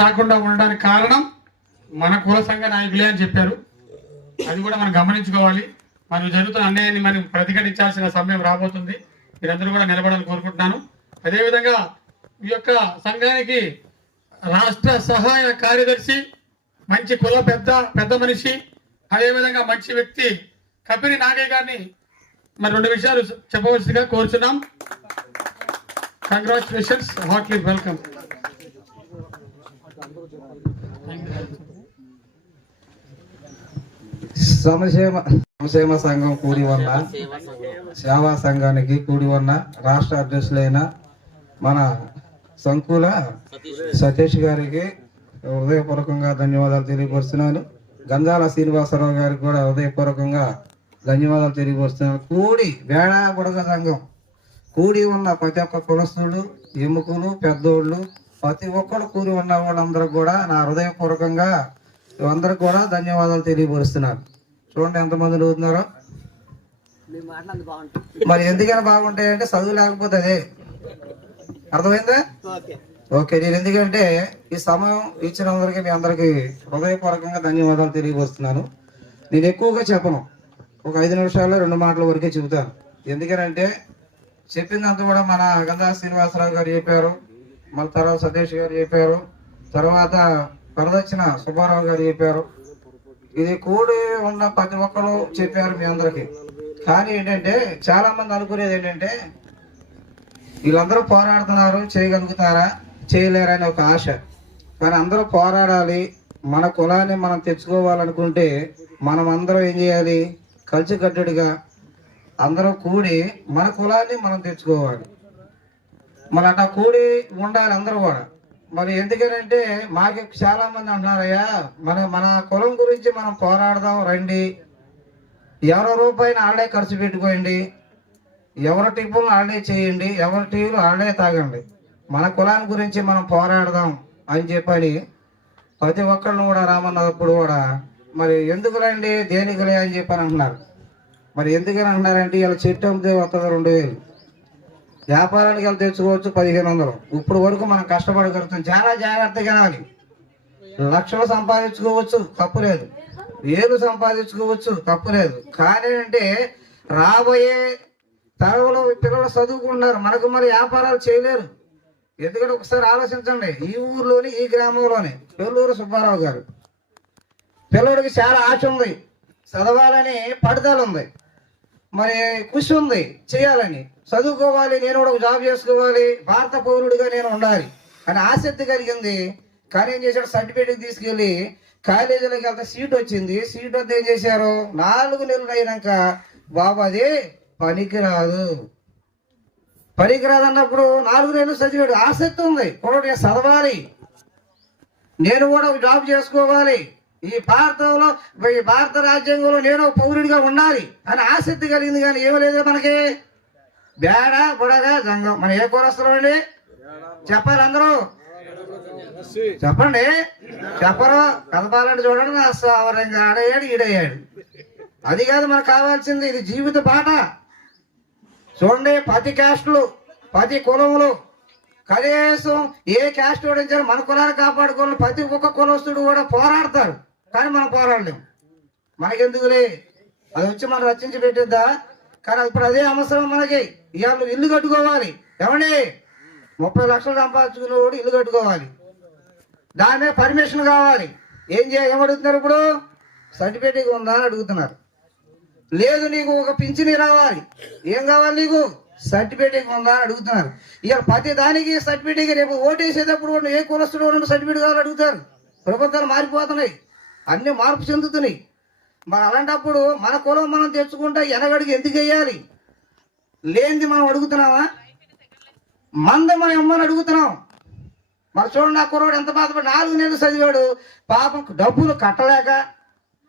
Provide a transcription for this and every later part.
రాకుండా ఉండడానికి కారణం మన కుల సంఘ నాయకులే అని చెప్పారు. అది కూడా మనం గమనించుకోవాలి. మనం జరుగుతున్న అన్యాయాన్ని మనం ప్రతిఘటించాల్సిన సమయం రాబోతుంది. మీరందరూ కూడా నిలబడాలని కోరుకుంటున్నాను. అదేవిధంగా ఈ యొక్క సంఘానికి రాష్ట్ర సహాయ కార్యదర్శి మంచి కుల పెద్ద పెద్ద మనిషి అదేవిధంగా మంచి వ్యక్తి కపిరి నాగయ్య గారిని మరి రెండు విషయాలు చెప్పవలసిందిగా కోరుచున్నాం. కంగ్రాచులేషన్స్ హార్ట్లీ వెల్కమ్ సంక్షేమ సంక్షేమ సంఘం కూడి ఉన్న సేవా సంఘానికి కూడి ఉన్న రాష్ట్ర అధ్యక్షులైన మన సంకుల సతీష్ గారికి హృదయపూర్వకంగా ధన్యవాదాలు తెలియపరుస్తున్నాను. గంజాల శ్రీనివాసరావు గారికి కూడా హృదయపూర్వకంగా ధన్యవాదాలు తెలియపరుస్తున్నాను. కూడి వేళా బుడగ సంఘం కూడి ఉన్న ప్రతి ఒక్క కులస్తుడు ఎముకలు పెద్దోళ్ళు ప్రతి ఒక్కరు కూడి ఉన్న వాళ్ళందరూ కూడా నా హృదయపూర్వకంగా అందరికి కూడా ధన్యవాదాలు తెలియపరుస్తున్నాను. చూడండి ఎంతమంది చదువుతున్నారో మరి ఎందుకని బాగుంటాయంటే చదువు లేకపోతే అదే. అర్థమైందా? ఓకే. నేను ఎందుకంటే ఈ సమయం ఇచ్చినందరికీ మీ అందరికి హృదయపూర్వకంగా ధన్యవాదాలు తెలియపరుస్తున్నాను. నేను ఎక్కువగా చెప్పను. ఒక ఐదు నిమిషాల్లో రెండు మాటల వరకే చెబుతాను. ఎందుకనంటే చెప్పిందంతా కూడా మన గంధా శ్రీనివాసరావు గారు చెప్పారు. మళ్ళీ తర్వాత సతీష్ గారు చెప్పారు. తర్వాత వరదక్షిణ సుబ్బారావు గారు చెప్పారు. ఇది కూడి ఉన్న ప్రతి ఒక్కరు చెప్పారు మీ అందరికి. కానీ ఏంటంటే చాలా మంది అనుకునేది ఏంటంటే వీళ్ళందరూ పోరాడుతున్నారు చేయగలుగుతారా చేయలేరని ఒక ఆశ. కానీ అందరూ పోరాడాలి. మన కులాన్ని మనం తెచ్చుకోవాలనుకుంటే మనం అందరం ఏం చేయాలి? కలిసికట్టుడిగా అందరం కూడి మన కులాన్ని మనం తెచ్చుకోవాలి. మరి అట్లా కూడి ఉండాలి అందరూ కూడా. మరి ఎందుకనంటే మాకు చాలా మంది అంటున్నారయ్యా మన మన కులం గురించి మనం పోరాడదాం రండి. ఎవరో రూపాయిని ఆడే ఖర్చు పెట్టుకోండి. ఎవరి టిప్పులు ఆడే చేయండి. ఎవరి టీవీలు ఆడే తాగండి. మన కులాన్ని గురించి మనం పోరాడదాం అని చెప్పని ప్రతి ఒక్కరిని కూడా రామన్నప్పుడు కూడా మరి ఎందుకు రండి దేనికిలే అని చెప్పని అంటున్నారు. మరి ఎందుకని అంటున్నారంటే ఇలా చెట్టు అమ్మితే వస్తుంది రెండు వేలు. వ్యాపారానికి వెళ్ళి తెచ్చుకోవచ్చు? పదిహేను వందలు. ఇప్పుడు వరకు మనం కష్టపడగలుగుతాం. చాలా జాగ్రత్తగా వినాలి. లక్షలు సంపాదించుకోవచ్చు తప్పు లేదు. వేలు సంపాదించుకోవచ్చు తప్పు లేదు. కానీ అంటే రాబోయే తరవులో పిల్లలు చదువుకుంటున్నారు. మనకు మరి వ్యాపారాలు చేయలేరు. ఎందుకంటే ఒకసారి ఆలోచించండి. ఈ ఊర్లోని ఈ గ్రామంలోని పెళ్ళూరు సుబ్బారావు గారు. పిల్లడికి చాలా ఆశ ఉంది. చదవాలని పట్టుదల ఉంది. మరి కృషి ఉంది చేయాలని. చదువుకోవాలి నేను కూడా ఒక జాబ్ చేసుకోవాలి భారత పౌరుడిగా నేను ఉండాలి అని ఆసక్తి కలిగింది. కానీ ఏం చేశాడు? సర్టిఫికేట్ తీసుకెళ్ళి కాలేజీలోకి వెళ్తే సీట్ వచ్చింది. సీట్ వద్ద ఏం చేశారు? నాలుగు నెలలు అయినాక బాబు అది పనికిరాదు. పనికిరాదు అన్నప్పుడు నాలుగు నెలలు చదివాడు. ఆసక్తి ఉంది. కూడా నేను చదవాలి. నేను కూడా ఒక జాబ్ చేసుకోవాలి. ఈ భారతంలో ఈ భారత రాజ్యాంగంలో నేను ఒక పౌరుడిగా ఉండాలి అని ఆసక్తి కలిగింది కానీ ఏమీ లేదు మనకి. బేడ బుడగా జంగం మన ఏ కూరస్తున్నాం చెప్పాలి అందరూ? చెప్పండి. చెప్పరు. కదపాలంటే చూడండి నా సవరంగా ఆడయ్యాడు ఈడయ్యాడు అది కాదు మనకు కావాల్సింది ఇది జీవిత పాట. చూడండి పది క్యాస్టులు పది కులములు. కనీసం ఏ క్యాస్ట్ ఓడించారు మన కులాన్ని కాపాడుకోవాలి ప్రతి ఒక్క కులస్తుడు కూడా పోరాడతారు. కానీ మనం పోరాడలేము మనకెందుకులే? అది వచ్చి మనం రచించి పెట్టిద్దా? కానీ ఇప్పుడు అదే అవసరం మనకి. ఇవాళ ఇల్లు కట్టుకోవాలి. ఏమండి? ముప్పై లక్షలు సంపాదించుకునేవాడు ఇల్లు కట్టుకోవాలి. దాని పర్మిషన్ కావాలి. ఏం చేయాలి? ఏమడుగుతున్నారు ఇప్పుడు? సర్టిఫికేట్ ఉందా అని అడుగుతున్నారు. లేదు నీకు ఒక పింఛని రావాలి. ఏం కావాలి నీకు? సర్టిఫికేట్ ఉందా అని అడుగుతున్నారు. ఇక ప్రతి దానికి సర్టిఫికేట్ రేపు ఓటేసేటప్పుడు వేసేటప్పుడు ఏ కులస్తుడు సర్టిఫికేట్ కావాలని అడుగుతారు. ప్రభుత్వాలు మారిపోతున్నాయి. అన్ని మార్పు చెందుతున్నాయి. మరి అలాంటప్పుడు మన కులం మనం తెచ్చుకుంటే ఎనగడికి ఎందుకు వేయాలి? లేనిది మనం అడుగుతున్నామా? మంద మనం ఇమ్మని అడుగుతున్నాం. మరి చూడండి ఆ కుర్రాడు ఎంత బాధపడి నాలుగు నెలలు చదివాడు. పాపం డబ్బులు కట్టలేక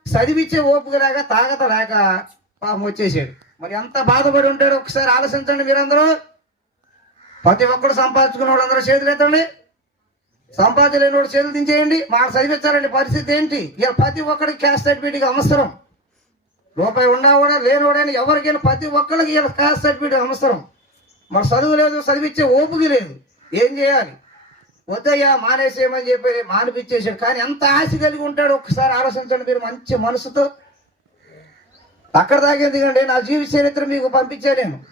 చదివిచ్చే ఓపిక లేక తాగత లేక పాపం వచ్చేసాడు. మరి ఎంత బాధపడి ఉంటాడు ఒకసారి ఆలోచించండి మీరందరూ. ప్రతి ఒక్కరు సంపాదించుకున్న వాళ్ళందరూ చేతులు ఎత్తండి సంపాదించలేని వాడు చేతులు దించేయండి. మాకు చదివించాలని పరిస్థితి ఏంటి? ఇక ప్రతి ఒక్కరికి క్యాస్ట్ సర్టిఫికేట్ అవసరం. రూపాయి ఉన్నా కూడా లేనివాడని ఎవరికైనా ప్రతి ఒక్కరికి ఇలా క్యాస్ట్ సర్టిఫికేట్ అవసరం. మరి చదువు లేదు చదివించే ఓపిక లేదు. ఏం చేయాలి? వద్దయ్యా మానేసేయమని చెప్పి మానిపించేసాడు కానీ ఎంత ఆశ కలిగి ఉంటాడు ఒక్కసారి ఆలోచించండి మీరు మంచి మనసుతో. అక్కడ దాకా కండి నా జీవిత చరిత్ర మీకు పంపించా నేను.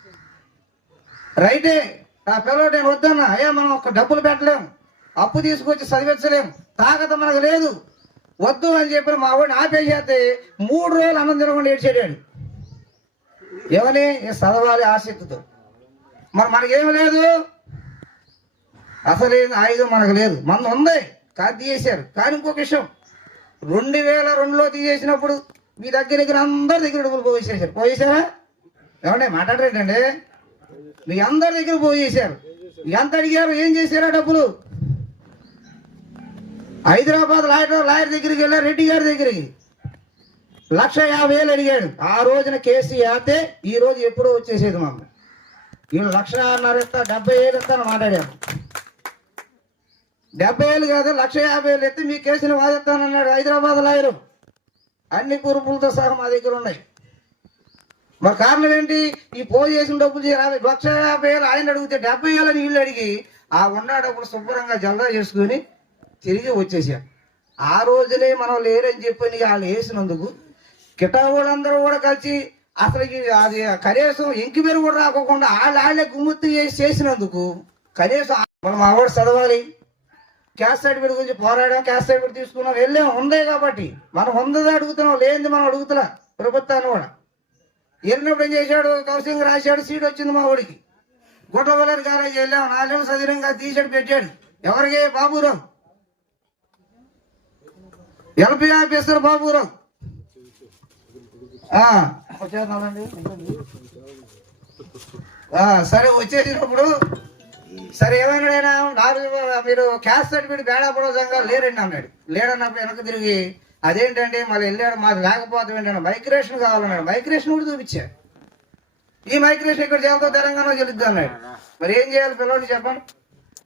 రైటే నా పిల్లలు నేను వద్దన్నా. అయ్యా మనం ఒక డబ్బులు పెట్టలేము. అప్పు తీసుకొచ్చి చదివించలేము తాగత మనకు లేదు. వద్దు అని చెప్పి మా వాడిని ఆపేసేస్తే మూడు రోజులు అనంతరం తినకుండా ఏడ్చాడు చదవాలి ఆసక్తితో మరి మనకేం లేదు? అసలేం ఆయుధం మనకు లేదు. మన ఉంది. కాదు తీసేశారు. కానీ ఇంకొక విషయం. రెండు వేల రెండులో తీసేసినప్పుడు మీ దగ్గర దగ్గర అందరి దగ్గర డబ్బులు పోసేసారు పోయేసారా ఏమంటే మాట్లాడరేంటండి? మీ అందరి దగ్గర పోయేసారు ఎంత అడిగారు? ఏం చేశారా డబ్బులు? హైదరాబాద్ లాయర్ లాయర్ దగ్గరికి వెళ్ళా రెడ్డి గారి దగ్గరికి. లక్ష యాభై వేలు అడిగాడు. ఆ రోజున కేసు ఆతే ఈ రోజు ఎప్పుడో వచ్చేసేది మామ వీళ్ళు లక్ష అన్నర ఇస్తా డెబ్బై వేలు ఇస్తాను మాట్లాడాము డెబ్బై ఏళ్ళు కాదు లక్ష యాభై వేలు ఎత్తే మీ కేసుని వాదిస్తానన్నాడు హైదరాబాద్ లాయరు. అన్ని కురుపులతో సహా మా దగ్గర ఉన్నాయి. మరి కారణం ఏంటి? ఈ పోజు చేసిన డబ్బులు యాభై లక్ష యాభై వేలు ఆయన అడిగితే డెబ్బై వేలు నీళ్ళు వీళ్ళు అడిగి ఆ ఉన్న డబ్బులు శుభ్రంగా జల్దా చేసుకుని తిరిగి వచ్చేసాం. ఆ రోజునే మనం లేరని చెప్పి వాళ్ళు వేసినందుకు కిటావోళ్ళందరూ కూడా కలిసి అసలు అది కనీసం ఇంకి మీరు కూడా రాకోకుండా వాళ్ళు వాళ్ళే గుమ్ముత్తు చేసి చేసినందుకు కనీసం మనం మా వాడు చదవాలి. క్యాస్ట్ సర్టిఫికేట్ గురించి పోరాడాం క్యాస్ట్ సర్టిఫికేట్ తీసుకున్నాం. వెళ్ళాం. ఉందే కాబట్టి మనం ఉందదే అడుగుతున్నాం. లేనిది మనం అడుగుతున్నా ప్రభుత్వాన్ని కూడా. వెళ్ళినప్పుడు ఏం చేశాడు? కౌన్సిలింగ్ రాశాడు. సీట్ వచ్చింది మా ఊడికి గుట్టవలర్ గారేజ్ వెళ్ళాం. నాలుగు సదిరంగా తీసాడు పెట్టాడు. ఎవరికి? బాబురావు. LP officer Baburao. సరే వచ్చేసినప్పుడు సరే ఏమైనా నాలుగు మీరు క్యాస్ట్ సర్టిఫికేట్ బేడా సంఘాలు లేరండి అన్నాడు. లేడన్నప్పుడు వెనక తిరిగి అదేంటండి మళ్ళీ వెళ్ళాడు మాది లేకపోతే ఏంటంటే మైగ్రేషన్ కావాలన్నాడు. మైగ్రేషన్ కూడా చూపించా ఈ మైగ్రేషన్ ఇక్కడ చేయాలతో తెలంగాణ చెల్లిద్ది అన్నాడు. మరి ఏం చేయాలి పిల్లలు చెప్పండి?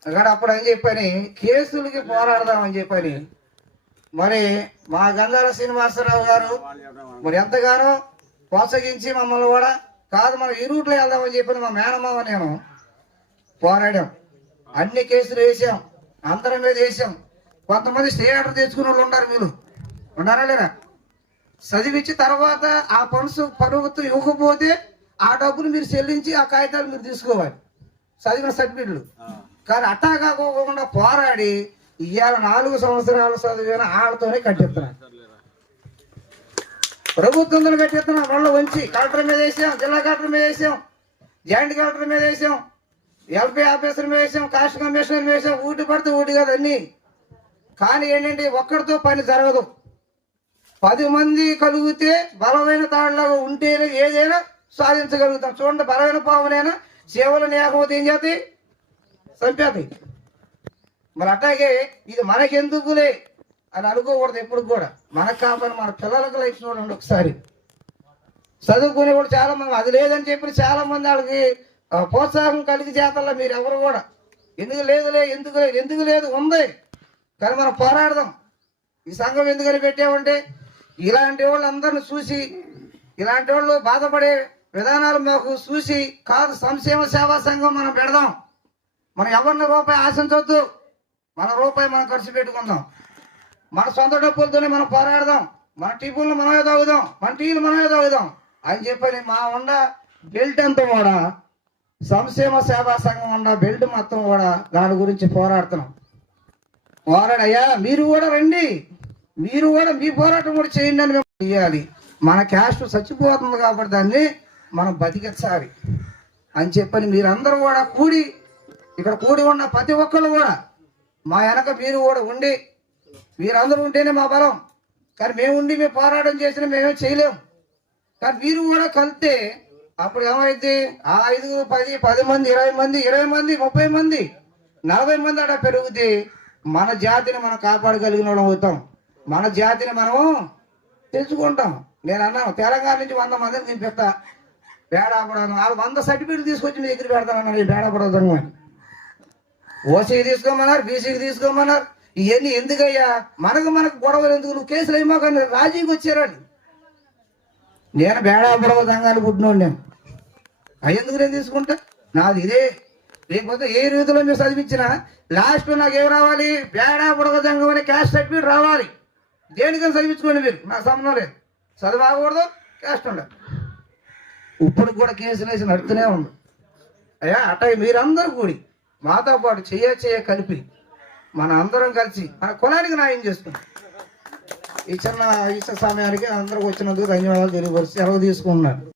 అక్కడ అప్పుడు అని చెప్పని కేసులకి పోరాడదామని చెప్పని మరి మా గంధార శ్రీనివాసరావు గారు మరి ఎంతగానో ప్రోత్సహించి మమ్మల్ని కూడా కాదు మనం ఈ రూట్లో వెళ్దామని చెప్పని మా మేనమావ నేను పోరాడాం. అన్ని కేసులు వేసాం. అందరం మీద వేసాం. కొంతమంది స్టే ఆర్డర్ తెచ్చుకున్న వాళ్ళు ఉన్నారు మీరు. ఉన్నారా లేరా చదివించి తర్వాత ఆ ఫండ్స్ ప్రభుత్వం ఇవ్వకపోతే ఆ డబ్బులు మీరు చెల్లించి ఆ కాగితాలు మీరు తీసుకోవాలి. చదివిన సర్టిఫికెట్లు. కానీ అట్టా కాకోకుండా పోరాడి ఇవాళ నాలుగు సంవత్సరాలు చదివిన ఆడతోనే కట్టిస్తున్నాను ప్రభుత్వంతో కట్టిస్తున్నాం మళ్ళీ వంచి కలెక్టర్ మీద వేసాం జిల్లా కలెక్టర్ మీద వేసాం జాయింట్ కలెక్టర్ మీద వేసాం ఎల్పీ ఆఫీసర్ మీద వేసాం కాస్ట్ కమిషనర్ మీద వేసాం. ఊటి పడితే ఊటి కాదు అన్నీ. కానీ ఏంటంటే ఒక్కడితో పని జరగదు. పది మంది కలిగితే బలమైన తాడులాగా ఉంటేనే ఏదైనా సాధించగలుగుతాం. చూడండి బలమైన పావునైనా సేవలు నేకపోతే ఏం చేస్తాయి? చంపేతాయి మరి అట్లాగే ఇది మనకెందుకులే అని అనుకోకూడదు ఎప్పుడు కూడా. మనకు కాపని మన పిల్లలకు లైఫ్ చూడండి ఒకసారి. చదువుకునే కూడా చాలా మంది అది లేదని చెప్పి చాలా మంది వాళ్ళకి ప్రోత్సాహం కలిగి చేతల్లో మీరు ఎవరు కూడా. ఎందుకు లేదులే ఎందుకు లేదు ఎందుకు లేదు ఉంది. కానీ మనం పోరాడదాం. ఈ సంఘం ఎందుకని పెట్టామంటే ఇలాంటి వాళ్ళందరిని చూసి ఇలాంటి వాళ్ళు బాధపడే విధానాలు మాకు చూసి కాదు సంక్షేమ సేవా సంఘం మనం పెడదాం. మనం ఎవరిని రూపాయి ఆశించవద్దు మన రూపాయి మనం ఖర్చు పెట్టుకుందాం. మన సొంత డబ్బులతోనే మనం పోరాడదాం. మన టీపులను మనమే తాగుదాం. మన టీలు మనమే తాగుదాం అని చెప్పని మా ఉండ బెల్ట్ అంతా కూడా సంక్షేమ సేవా సంఘం ఉన్న బెల్ట్ మొత్తం కూడా దాని గురించి పోరాడుతున్నాం. పోరాడయ్యా మీరు కూడా రండి. మీరు కూడా మీ పోరాటం కూడా చేయండి అని మేము చేయాలి మన క్యాస్ట్ చచ్చిపోతుంది కాబట్టి దాన్ని మనం బతికించాలి అని చెప్పని మీరందరూ కూడా కూడి ఇక్కడ కూడి ఉన్న ప్రతి ఒక్కరు కూడా మా వెనక మీరు కూడా ఉండి మీరందరూ ఉంటేనే మా బలం. కానీ మేము ఉండి మేము పోరాటం చేసినా మేమేం చేయలేము కానీ మీరు కూడా కలిస్తే అప్పుడు ఏమైంది? ఆ ఐదు పది పది మంది ఇరవై మంది ఇరవై మంది ముప్పై మంది నలభై మంది అక్కడ పెరుగుతే మన జాతిని మనం కాపాడగలిగిన వాళ్ళం అవుతాం. మన జాతిని మనం తెలుసుకుంటాం. నేను అన్నాను తెలంగాణ నుంచి వంద మందిని దింపిస్తా. బేడాపడను వాళ్ళు వంద సర్టిఫికేట్ తీసుకొచ్చి మీ దగ్గర పెడతానన్నారు ఈ బేడాపడదు అని ఓసీకి తీసుకోమన్నారు బీసీకి తీసుకోమన్నారు. ఇవన్నీ ఎందుకయ్యా? మనకు మనకు గొడవలు ఎందుకు? నువ్వు కేసులు ఏమో కానీ రాజీకి వచ్చారని నేను బేడాపడవ సంఘాన్ని పుట్టినోడు నేను. అవి ఎందుకు నేను తీసుకుంటా? నాది ఇదే. లేకపోతే ఏ రీతిలో మీరు చదివించినా లాస్ట్ నాకు ఏం రావాలి? బేడా బుడగ జంగం అనే క్యాస్ట్ సర్టిఫికేట్ రావాలి. దేనికని చదివించుకోండి మీరు. నాకు సంబంధం లేదు. చదవకూడదు క్యాస్ట్ ఉండదు. ఇప్పుడు కూడా కేసులు వేసి నడుతూనే ఉంది. అయ్యా అట్ట మీరందరూ కూడి. మాతో పాటు చెయ్య చెయ్య కలిపి మన అందరం కలిసి మన కులానికి న్యాయం చేసుకున్నాం ఈ చిన్న ఈ సమయానికి అందరికి వచ్చినందుకు ధన్యవాదాలు తెలియపరిచి సెలవు తీసుకున్నారు